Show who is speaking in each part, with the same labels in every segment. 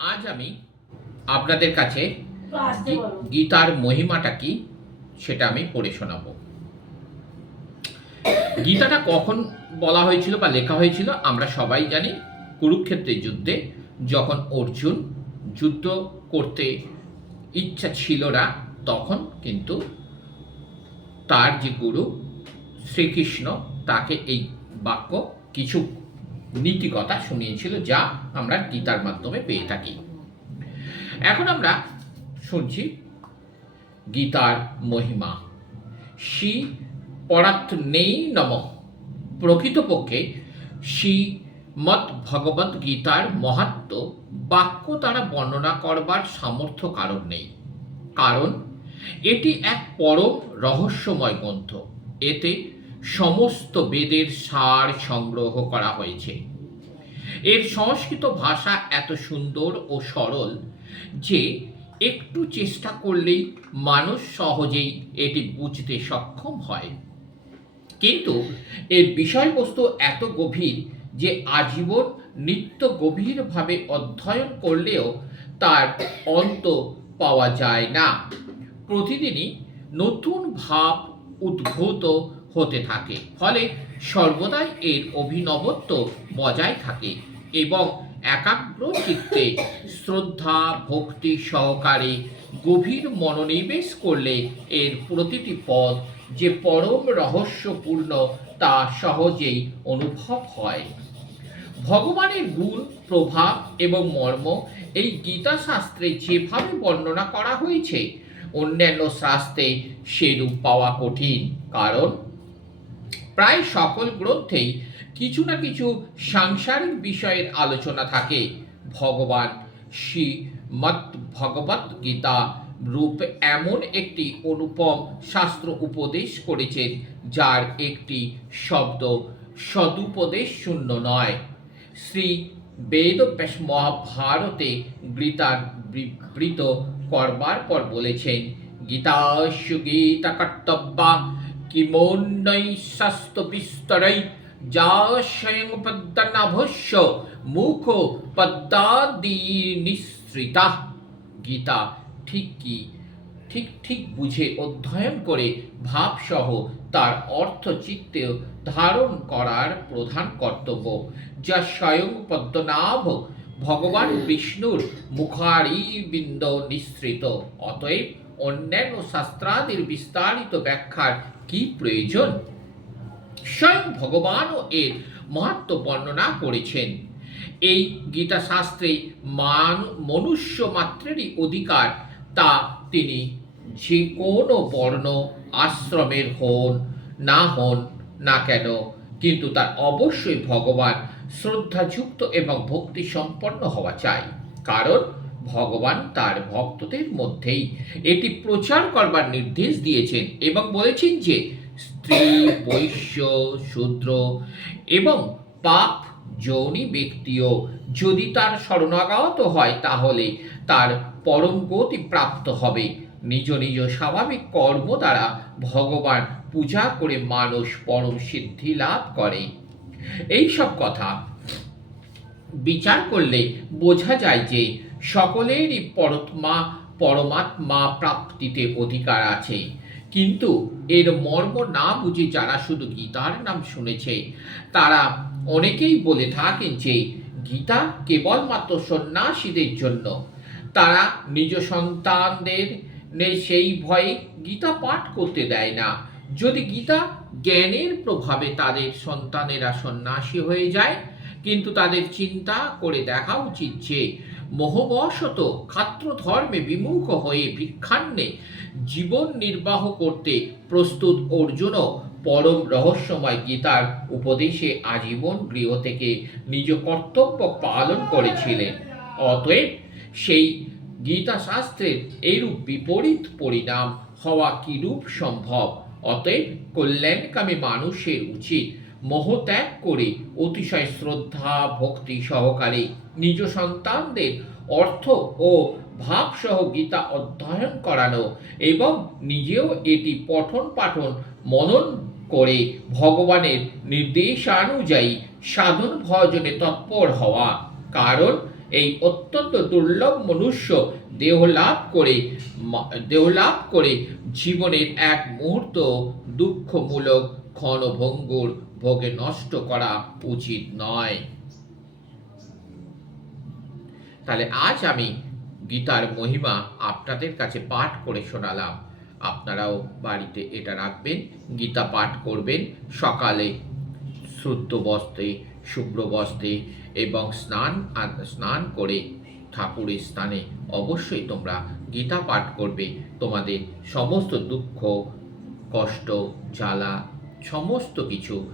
Speaker 1: আজ আমি আপনাদের কাছে গীতার মহিমাটা কি সেটা আমি পড়ে শোনাবো। গীতাটা কখন বলা হয়েছিল বা লেখা হয়েছিল আমরা সবাই জানি কুরুক্ষেত্রের যুদ্ধে যখন অর্জুন যুদ্ধ করতে ইচ্ছা ছিল না তখন কিন্তু তার যে গুরু শ্রীকৃষ্ণ তাকে এই বাক্য কিছু নীতিকথা শুনিয়েছিল, যা আমরা গীতার মাধ্যমে পেয়ে থাকি। এখন আমরা শুনছি গীতার মহিমা। শ্রী পরাত্ম নেই নম। প্রকৃতপক্ষে শ্রীমৎ ভগবত গীতার মাহাত্ম বাক্য দ্বারা বর্ণনা করবার সামর্থ্য কারণ নেই। কারণ এটি এক পরম রহস্যময় গ্রন্থ। এতে সমস্ত বেদের সার সংগ্রহ করা হয়েছে। এর সংস্কৃত ভাষা এত সুন্দর ও সরল যে একটু চেষ্টা করলেই মানুষ সহজেই এটি বুঝতে সক্ষম হয়। কিন্তু এর বিষয়বস্তু এত গভীর যে আজীবন নিত্য গভীরভাবে অধ্যয়ন করলেও তার অন্ত পাওয়া যায় না। প্রতিদিনই নতুন ভাব উদ্ভূত হতে থাকে, ফলে সর্বদাই এর অভিনবত্ব বজায় থাকে। এবং একাগ্র চিত্তে শ্রদ্ধা, ভক্তি সহকারে গভীর মনোনিবেশ করলে এর প্রতিটি পদ যে পরম রহস্যপূর্ণ তা সহজেই অনুভব হয়। ভগবানের গুণ, প্রভাব এবং মর্ম এই গীতা শাস্ত্রে যেভাবে বর্ণনা করা হয়েছে, অন্যান্য শাস্ত্রে সেরূপ পাওয়া কঠিন। কারণ প্রায় সকল গ্রন্থেই কিছু না কিছু সাংসারিক বিষয়ের আলোচনা থাকে। ভগবান শ্রীমৎ ভগবত গীতা রূপ এমন একটি অনুপম শাস্ত্র উপদেশ করেছেন, যার একটি শব্দ সদুপদেশ শূন্য নয়। শ্রী বেদব্যাস মহাভারতে গীতার বিবৃত করবার পর বলেছেন গীতা কর্তব্যা কিমোন্নৈ শাস্ত বিস্তরৈ যা স্বয়ং পদ্মনাভস্য মুখ পদ্মাদি নিঃসৃতা গীতা ঠিক কি ঠিক ঠিক বুঝে অধ্যয়ন করে ভাবসহ তার অর্থ চিত্তে ধারণ করার প্রধান কর্তব্য, যা স্বয়ং পদ্মনাভ ভগবান বিষ্ণুর মুখারি বিন্দ নিঃসৃত অতএব অন্যান্য শাস্ত্রাদির বিস্তারিত ব্যাখ্যার কি প্রয়োজন? স্বয়ং ভগবানও এর মাহাত্ম বর্ণনা করেছেন। এই গীতা শাস্ত্রে মান, মনুষ্য মাত্রেরই অধিকার, তা তিনি যে কোনো বর্ণ আশ্রমের হন, না হন, না কেন, কিন্তু তার অবশ্যই ভগবান শ্রদ্ধাযুক্ত এবং ভক্তি সম্পন্ন হওয়া চাই। কারণ ভগবান তার ভক্তদের মধ্যেই। এটি প্রচার করবার নির্দেশ দিয়েছেন এবং বলেছেন যে, স্ত্রী, বৈশ্য, শূদ্র এবং পাপ যৌনি ব্যক্তিও যদি তার শরণাগত হয়, তাহলে তার পরম গতি প্রাপ্ত হবে। নিজ নিজ স্বাভাবিক কর্ম দ্বারা ভগবান পূজা করে মানুষ পরম সিদ্ধি লাভ করে। এই সব কথা বিচার করলে বোঝা যায় যে সকলেরই পরমাত্মা পরমাত্মা প্রাপ্তিতে অধিকার আছে। কিন্তু এর মর্ম না বুঝে যারা শুধু গীতার নাম শুনেছে, তারা অনেকেই বলে থাকেন যে গীতা কেবলমাত্র সন্ন্যাসীদের জন্য। তারা নিজ সন্তানদের সেই ভয়ে গীতা পাঠ করতে দেয় না। যদি গীতা জ্ঞানের প্রভাবে তাদের সন্তানেরা সন্ন্যাসী হয়ে যায় কিন্তু তাদের চিন্তা করে দেখা উচিত যে, মোহবশত খাত্র ধর্মে বিমুখ হয়ে ভিক্ষান্নে জীবন নির্বাহ করতে প্রস্তুত অর্জুনও পরম রহস্যময় গীতার উপদেশে আজীবন গৃহ থেকে নিজ কর্তব্য পালন করেছিলেন। অতএব সেই গীতা শাস্ত্রের এইরূপ বিপরীত পরিণাম হওয়া কিরূপ সম্ভব? অতএব কল্যাণকামী মানুষের উচিত মোহত্যাগ করে অতিশয় শ্রদ্ধা, ভক্তি সহকারে নিজ সন্তানদের অর্থ ও ভাবসহ গীতা অধ্যয়ন করানো এবং নিজেও এটি পঠন পাঠন মনন করে ভগবানের নির্দেশানুযায়ী সাধন ভজনে তৎপর হওয়া। কারণ এই অত্যন্ত দুর্লভ মনুষ্য দেহ লাভ করে দেহ লাভ করে জীবনের এক মুহূর্ত দুঃখমূলক ক্ষণভঙ্গুর ভোগে নষ্ট করা উচিত নয়। তাহলে আজ আমি গীতার মহিমা আপনাদের কাছে পাঠ করে শোনালাম। আপনারাও বাড়িতে এটা রাখবেন, গীতা পাঠ করবেন। সকালে শুদ্ধ বস্ত্রে, শুভ্র বস্ত্রে এবং স্নান স্নান করে ঠাকুরের স্থানে অবশ্যই তোমরা গীতা পাঠ করবে। তোমাদের সমস্ত দুঃখ, কষ্ট, জ্বালা সমস্ত কিছু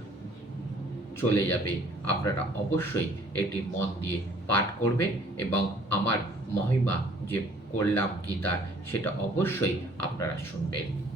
Speaker 1: চলে যাবে। আপনারা অবশ্যই এটি মন দিয়ে পাঠ করবেন এবং আমার মহিমা যে করলাম গীতার সেটা অবশ্যই আপনারা শুনবেন।